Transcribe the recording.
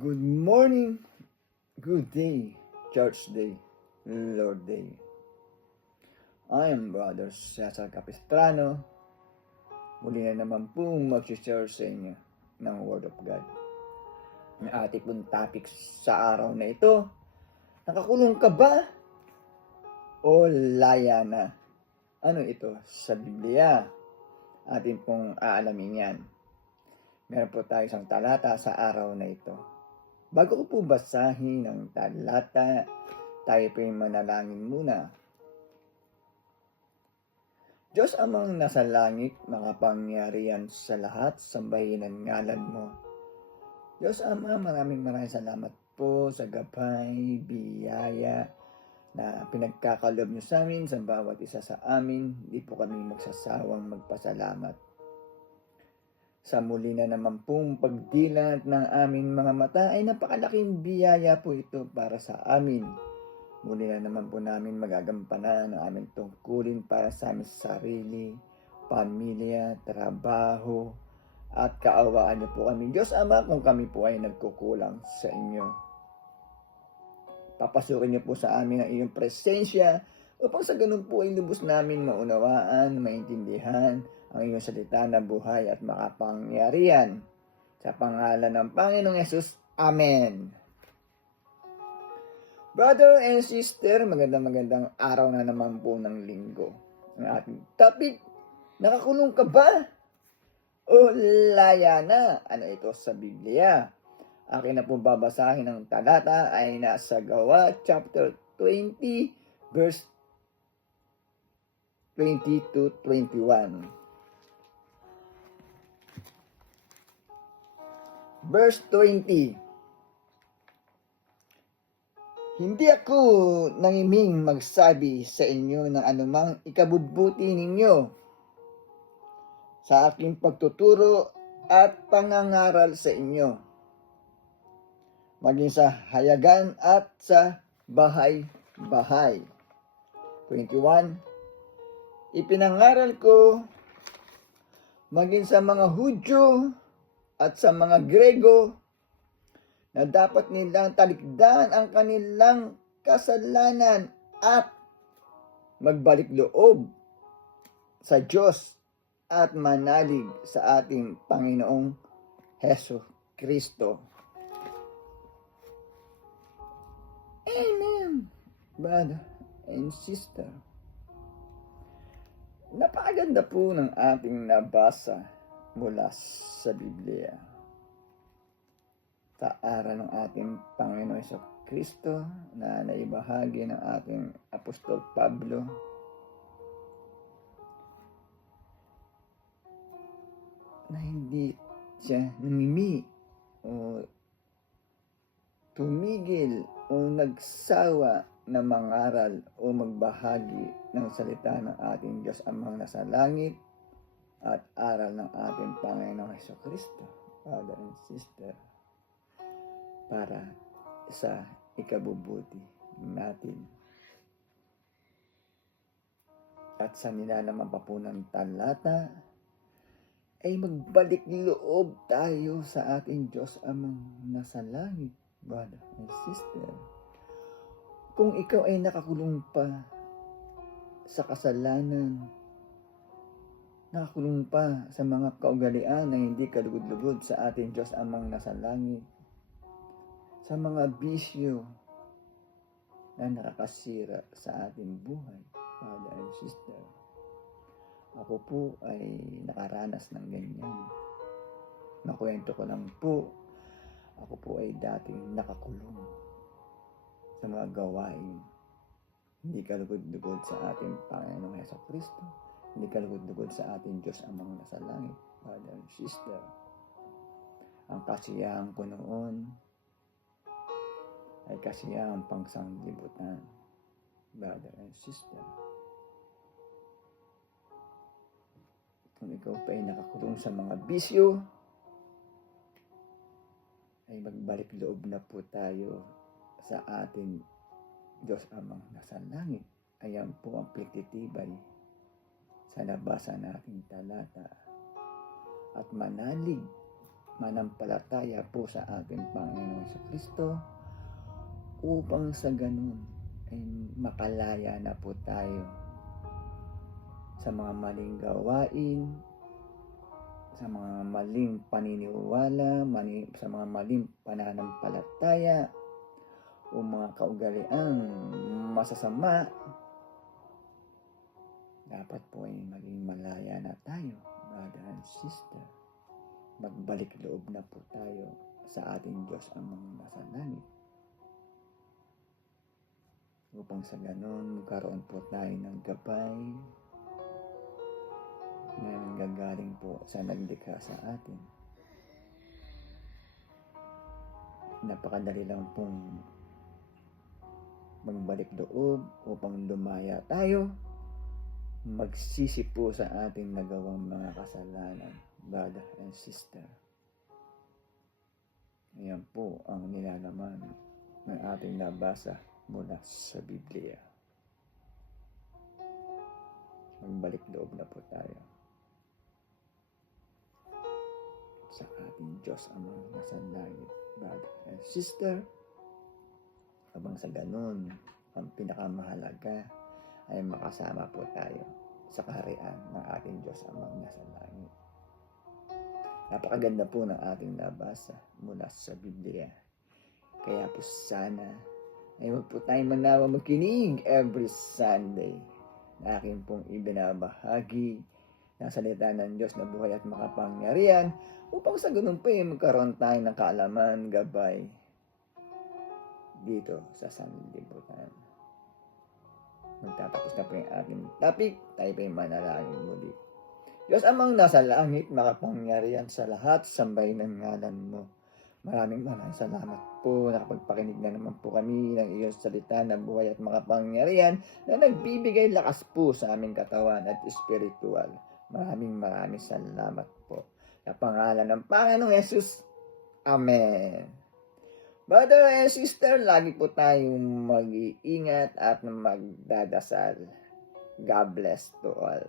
Good morning, good day, Church Day, Lord Day. I am Brother Cesar Capistrano. Muli na naman pong mag-share sa inyo ng Word of God. Ang ating pong topic sa araw na ito, nakakulong ka ba o laya na? Ano ito sa Biblia? Atin pong aalamin yan. Meron po tayo isang talata sa araw na ito. Bago ko po basahin ang talata, tayo po yung manalangin muna. Diyos amang nasa langit, makapangyarihan sa lahat, sambahin ang ngalan mo. Diyos Ama, maraming salamat po sa gabay, biyaya na pinagkakalob niyo sa amin, sa bawat isa sa amin. Di po kami magsasawang magpasalamat. Sa muli na naman pong pagdilat ng aming mga mata ay napakalaking biyaya po ito para sa amin. Muli na naman po namin magagampanan ang aming tungkulin para sa aming sarili, pamilya, trabaho, at kaawaan niyo po kami. Diyos Ama, kung kami po ay nagkukulang sa inyo. Papasukin niyo po sa amin ang iyong presensya upang sa ganun po ay lubos namin maunawaan, maintindihan ang iyong salita na buhay at makapangyarihan. Sa pangalan ng Panginoong Yesus, Amen. Brother and sister, magandang araw na naman po ng linggo. Ang ating topic, nakakulong ka ba o laya na? Ano ito sa Biblia? Akin na po babasahin ng talata ay nasa Gawa chapter 20 verse 20 to 21. Verse 20. Hindi ako nangiming magsabi sa inyo ng anumang ikabubuti ninyo sa aking pagtuturo at pangangaral sa inyo, maging sa hayagan at sa bahay-bahay. 21. Ipinangaral ko maging sa mga Hudyo at sa mga Grego na dapat nilang talikdan ang kanilang kasalanan at magbalik loob sa Diyos at manalig sa ating Panginoong Hesus Kristo. Amen, brother and sister. Napakaganda po ng ating nabasa mula sa Biblia. Sa aral ng ating Panginoon Hesus Kristo na naibahagi ng ating Apostol Pablo, na hindi siya namimi o tumigil o nagsawa na mangaral o magbahagi ng salita ng ating Diyos Amang nasa langit at aral ng ating Panginoong Hesus Kristo, brother and sister, para sa ikabubuti natin. At sa nilalaman pa po ng talata ay magbalik loob tayo sa ating Diyos Amang nasa langit, brother and sister. Kung ikaw ay nakakulong pa sa kasalanan, nakakulong pa sa mga kaugalian na hindi kalugod-lugod sa ating Diyos Amang nasa langit, sa mga bisyo na nakakasira sa ating buhay, brother and sister. Ako po ay nakaranas ng ganyan. Nakwento ko lang po, ako po ay dating nakakulong sa mga gawain hindi kalugod-lugod sa ating Panginoong Hesus Kristo, hindi kalugod-lugod sa ating Diyos Amang nasa langit, brother and sister. Ang kasiyahan ko noon ay kasiyahan pang sanglibutan, brother and sister. Kung ikaw pa ay nakakulong sa mga bisyo, ay magbalik loob na po tayo sa ating Diyos Amang nasa langit. Ayan po ang pagtitibay sa nabasa nating talata. At manalig manampalataya po sa ating Panginoon sa Kristo upang sa ganun ay makalaya na po tayo sa mga maling gawain, sa mga maling paniniwala, sa mga maling pananampalataya o mga kaugaliang masasama. Dapat po ay maging malaya na tayo, brother and sister. Magbalik loob na po tayo sa ating Diyos Amang nasa langit. Upang sa ganon, magkaroon po tayo ng gabay na nanggagaling po sa naglikha sa atin. Napakadali lang pong magbalik loob upang lumaya tayo, magsisi po sa ating nagawang mga kasalanan, brother and sister. Ayan po ang nilalaman ng ating nabasa mula sa Biblia. Magbalik loob na po tayo sa ating Diyos Amang nasa langit, brother and sister. Habang sa ganun, ang pinakamahalaga ay makasama po tayo sa kaharian ng ating Diyos Amang nasa langit. Napakaganda po ng ating nabasa mula sa Biblia. Kaya po sana ay huwag po tayong manawa makinig every Sunday na aking pong ibinabahagi ng salita ng Diyos na buhay at makapangyarihan upang sa ganun po ay magkaroon tayo ng kaalaman, gabay dito sa sanlibutan. Magtatapos na po yung ating topic, tayo pa yung manalangin muli. Diyos Amang nasa langit, makapangyarihan sa lahat, sambahin ang ngalan mo. Maraming salamat po, nakapagpakinig na naman po kami ng iyong salita na buhay at makapangyarihan na nagbibigay lakas po sa aming katawan at espiritual. Maraming salamat po. Sa pangalan ng Panginoong Yesus, Amen. Brother and sister, lagi po tayong mag-iingat at magdadasal. God bless to all.